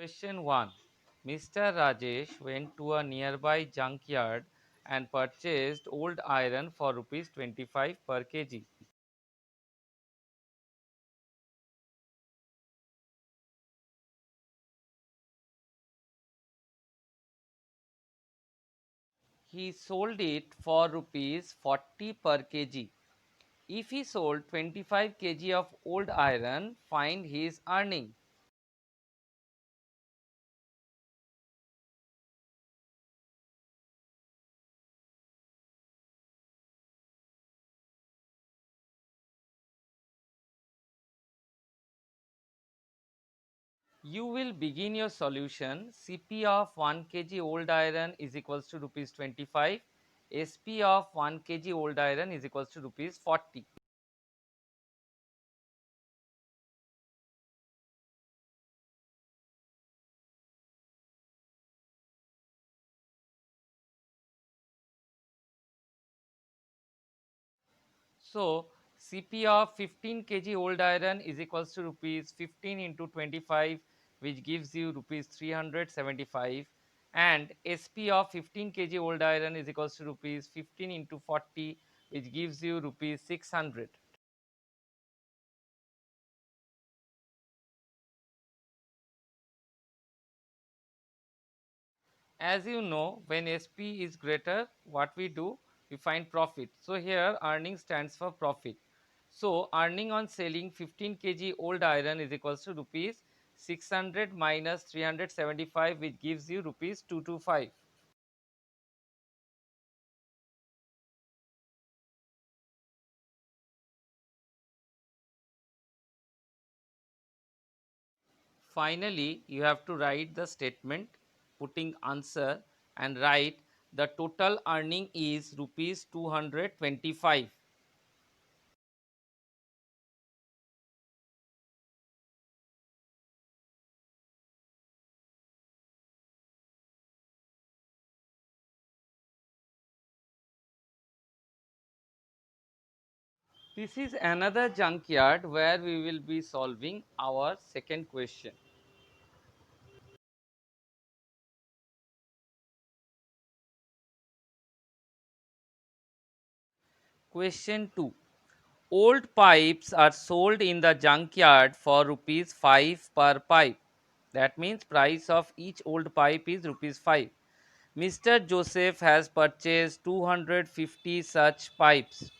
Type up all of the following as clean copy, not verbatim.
Question 1. Mr. Rajesh went to a nearby junkyard and purchased old iron for rupees 25 per kg. He sold it for rupees 40 per kg. If he sold 25 kg of old iron, find his earning. You will begin your solution. Cp of 1 kg old iron is equals to rupees 25. Sp of 1 kg old iron is equals to rupees 40. So, Cp of 15 kg old iron is equals to rupees 15 into 25, which gives you rupees 375, and Sp of 15 kg old iron is equals to rupees 15 into 40, which gives you rupees 600. As you know, when SP is greater, what we do? We find profit. So here earning stands for profit. So earning on selling 15 kg old iron is equals to rupees 600 minus 375, which gives you rupees 225. Finally, you have to write the statement putting answer and write the total earning is rupees 225. This is another junkyard where we will be solving our second question. Question 2. Old pipes are sold in the junkyard for rupees 5 per pipe. That means price of each old pipe is rupees 5. Mr. Joseph has purchased 250 such pipes.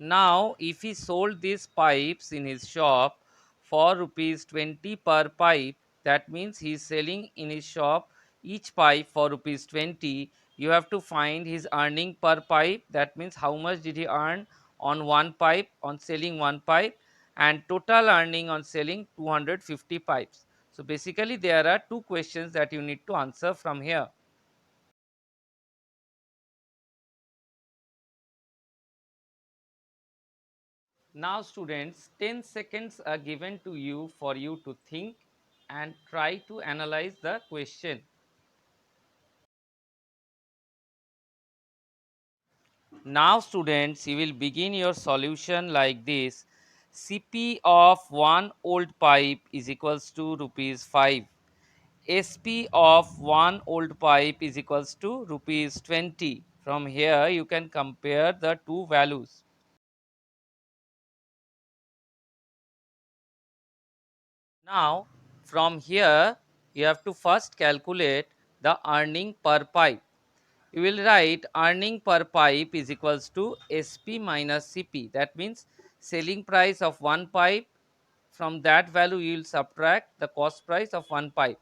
Now, if he sold these pipes in his shop for rupees 20 per pipe, that means he is selling in his shop each pipe for rupees 20. You have to find his earning per pipe. That means how much did he earn on one pipe, on selling one pipe, and total earning on selling 250 pipes. So, basically, there are two questions that you need to answer from here. Now students, 10 seconds are given to you for you to think and try to analyze the question. Now students, you will begin your solution like this. Cp of one old pipe is equals to rupees 5. Sp of one old pipe is equals to rupees 20. From here you can compare the two values. Now from here you have to first calculate the earning per pipe. You will write earning per pipe is equals to Sp minus Cp. That means selling price of one pipe, from that value you will subtract the cost price of one pipe,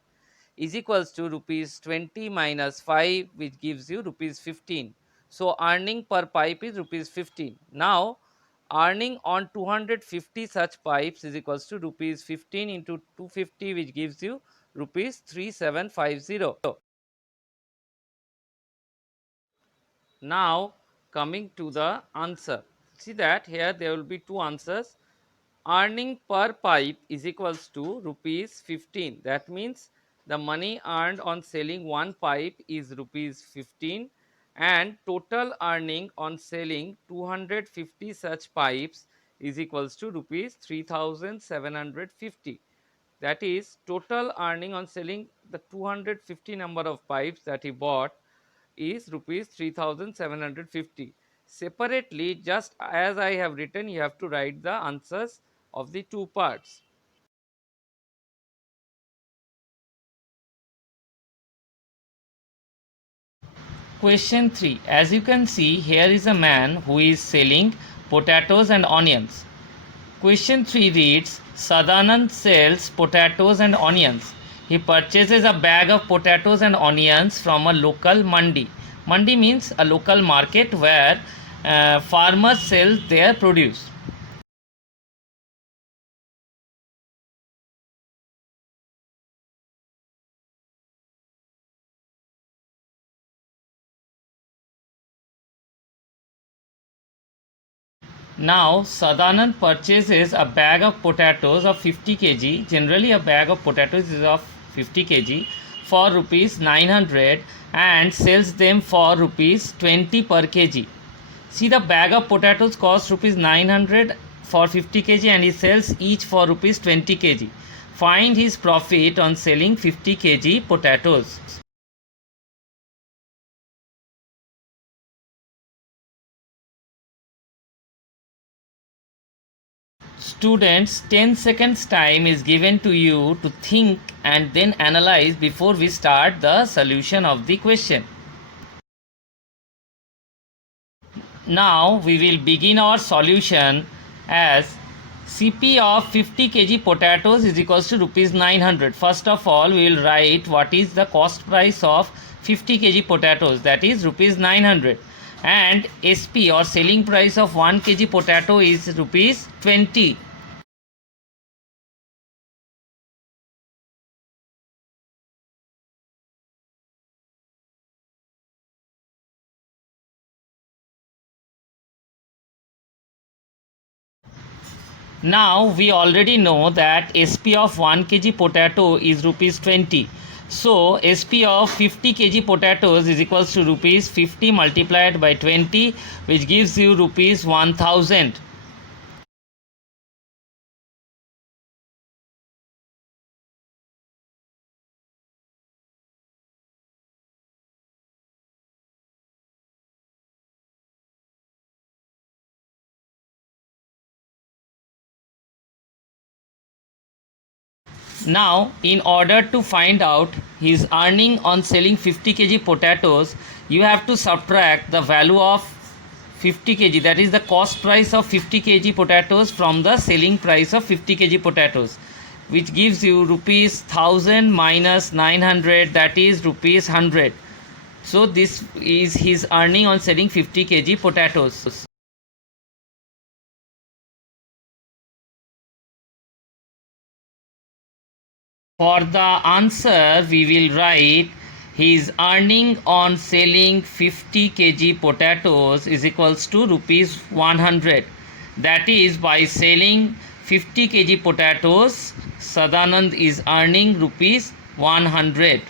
is equals to rupees 20 minus 5, which gives you rupees 15. So earning per pipe is rupees 15. Now earning on 250 such pipes is equals to rupees 15 into 250, which gives you rupees 3750. Now coming to the answer, see that here there will be two answers. Earning per pipe is equals to rupees 15. That means the money earned on selling one pipe is rupees 15, and total earning on selling 250 such pipes is equals to rupees 3750. That is, total earning on selling the 250 number of pipes that he bought is rupees 3750. Separately, just as I have written, you have to write the answers of the two parts. Question 3. As you can see, here is a man who is selling potatoes and onions. Question 3 reads, Sadanand sells potatoes and onions. He purchases a bag of potatoes and onions from a local mandi. Mandi means a local market where farmers sell their produce. Now, Sadanand purchases a bag of potatoes of 50 kg. Generally, a bag of potatoes is of 50 kg for rupees 900 and sells them for rupees 20 per kg. See, the bag of potatoes costs rupees 900 for 50 kg and he sells each for rupees 20 kg. Find his profit on selling 50 kg potatoes. Students, 10 seconds time is given to you to think and then analyze before we start the solution of the question. Now we will begin our solution as CP of 50 kg potatoes is equals to rupees 900. First of all, we will write what is the cost price of 50 kg potatoes, that is rupees 900, and SP or selling price of 1 kg potato is rupees 20. Now we already know that SP of 1 kg potato is rupees 20. So SP of 50 kg potatoes is equals to rupees 50 multiplied by 20, which gives you rupees 1000. Now, in order to find out his earning on selling 50 kg potatoes, you have to subtract the value of 50 kg, that is the cost price of 50 kg potatoes, from the selling price of 50 kg potatoes, which gives you rupees 1000 minus 900, that is rupees 100. So this is his earning on selling 50 kg potatoes. For the answer, we will write his earning on selling 50 kg potatoes is equals to rupees 100. That is, by selling 50 kg potatoes, Sadanand is earning rupees 100.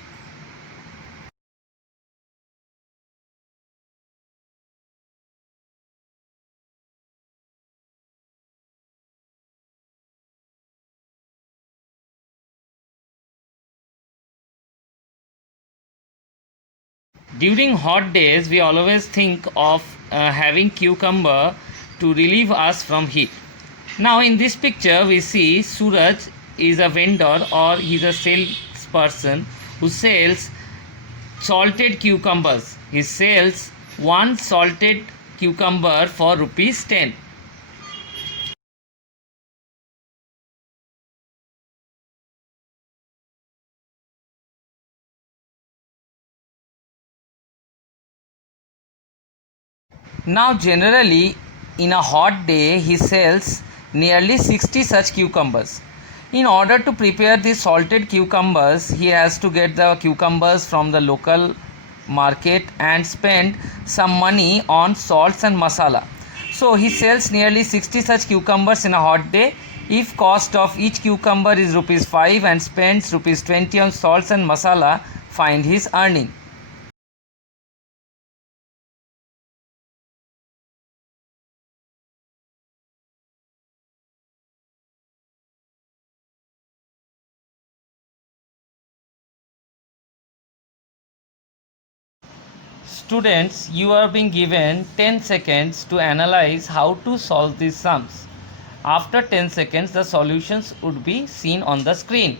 During hot days, we always think of having cucumber to relieve us from heat. Now in this picture we see Suraj is a vendor, or he's a salesperson who sells salted cucumbers. He sells one salted cucumber for rupees 10. Now generally in a hot day he sells nearly 60 such cucumbers. In order to prepare these salted cucumbers, he has to get the cucumbers from the local market and spend some money on salts and masala. So he sells nearly 60 such cucumbers in a hot day. If cost of each cucumber is rupees 5 and spends rupees 20 on salts and masala, find his earning. Students, you are being given 10 seconds to analyze how to solve these sums. After 10 seconds, the solutions would be seen on the screen.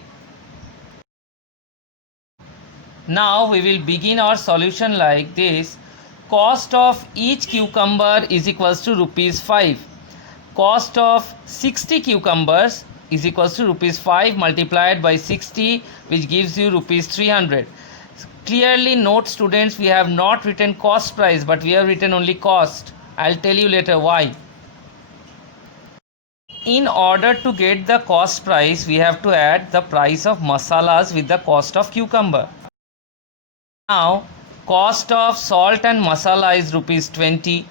Now we will begin our solution like this. Cost of each cucumber is equals to rupees 5. Cost of 60 cucumbers is equals to rupees 5 multiplied by 60, which gives you rupees 300. Clearly note students, we have not written cost price but we have written only cost. I'll tell you later why. In order to get the cost price, we have to add the price of masalas with the cost of cucumber. Now cost of salt and masala is rupees 20.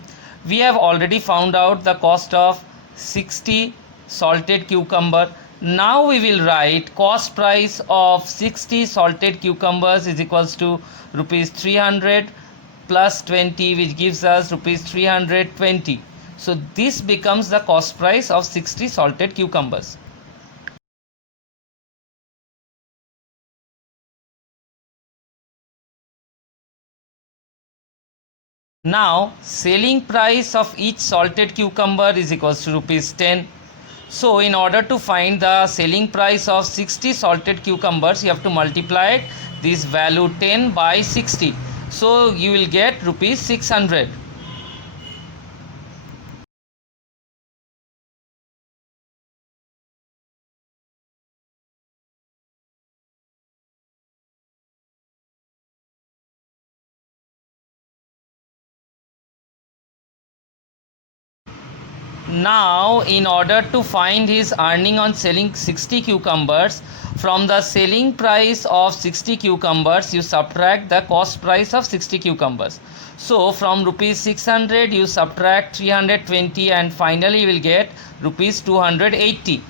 We have already found out the cost of 60 salted cucumber. Now we will write cost price of 60 salted cucumbers is equals to rupees 300 plus 20, which gives us rupees 320. So this becomes the cost price of 60 salted cucumbers. Now selling price of each salted cucumber is equals to rupees 10. So in order to find the selling price of 60 salted cucumbers, you have to multiply this value 10 by 60. So you will get rupees 600. Now in order to find his earning on selling 60 cucumbers, from the selling price of 60 cucumbers you subtract the cost price of 60 cucumbers. So from rupees 600 you subtract 320 and finally you will get rupees 280.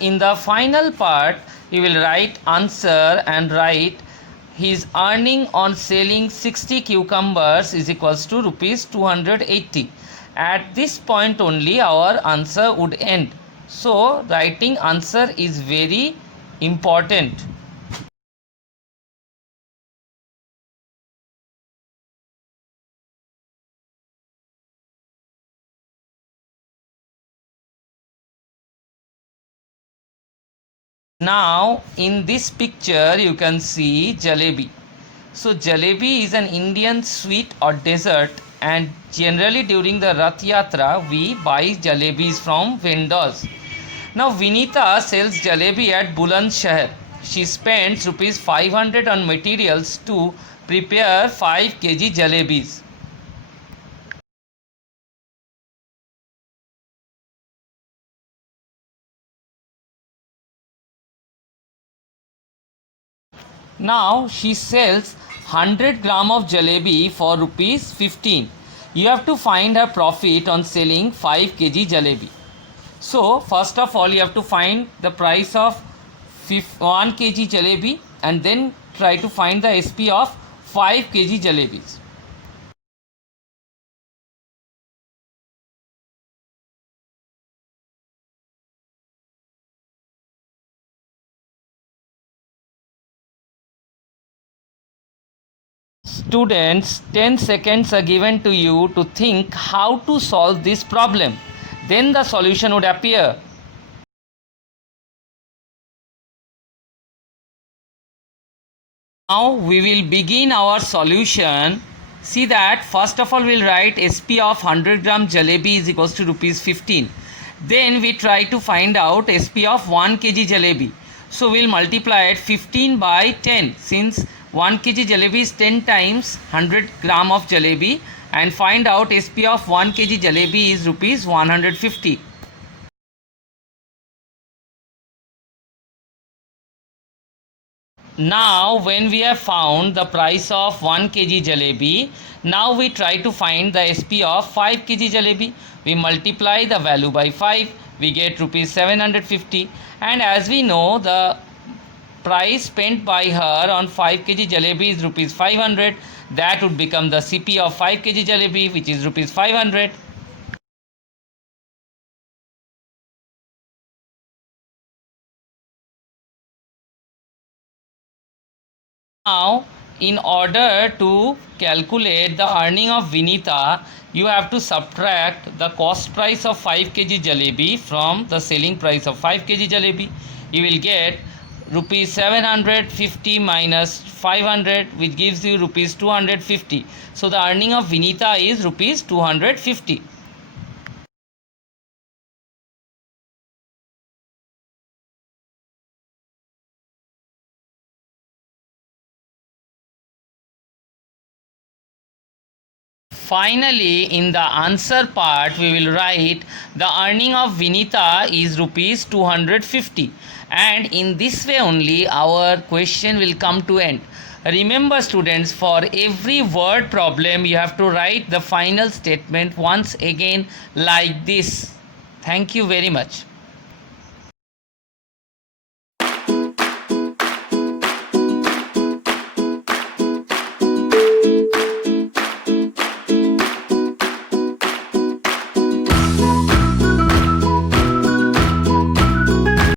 In the final part you will write answer and write his earning on selling 60 cucumbers is equals to rupees 280. At this point only our answer would end. So writing answer is very important. Now in this picture you can see jalebi. So jalebi is an Indian sweet or dessert, and generally during the Rath Yatra we buy jalebis from vendors. Now Vinita sells jalebi at Bulandshahr. She spends rupees 500 on materials to prepare 5 kg jalebis. Now she sells 100 gram of jalebi for rupees 15. You have to find her profit on selling 5 kg jalebi. So first of all you have to find the price of 1 kg jalebi and then try to find the SP of 5 kg jalebis. Students, 10 seconds are given to you to think how to solve this problem. Then the solution would appear. Now we will begin our solution. See that first of all we will write SP of 100 gram jalebi is equals to rupees 15. Then we try to find out SP of 1 kg jalebi. So we will multiply it 15 by 10, since 1 kg jalebi is 10 times 100 gram of jalebi, and find out SP of 1 kg jalebi is rupees 150. Now when we have found the price of 1 kg jalebi, now we try to find the SP of 5 kg jalebi. We multiply the value by 5, we get rupees 750, and as we know the price spent by her on 5 kg jalebi is rupees 500. That would become the CP of 5 kg jalebi, which is rupees 500. Now, in order to calculate the earning of Vinita, you have to subtract the cost price of 5 kg jalebi from the selling price of 5 kg jalebi. You will get rupees 750 minus 500, which gives you rupees 250. So the earning of Vinita is rupees 250. Finally, in the answer part, we will write the earning of Vinita is rupees 250, and in this way only our question will come to end. Remember students, for every word problem you have to write the final statement once again like this. Thank you very much.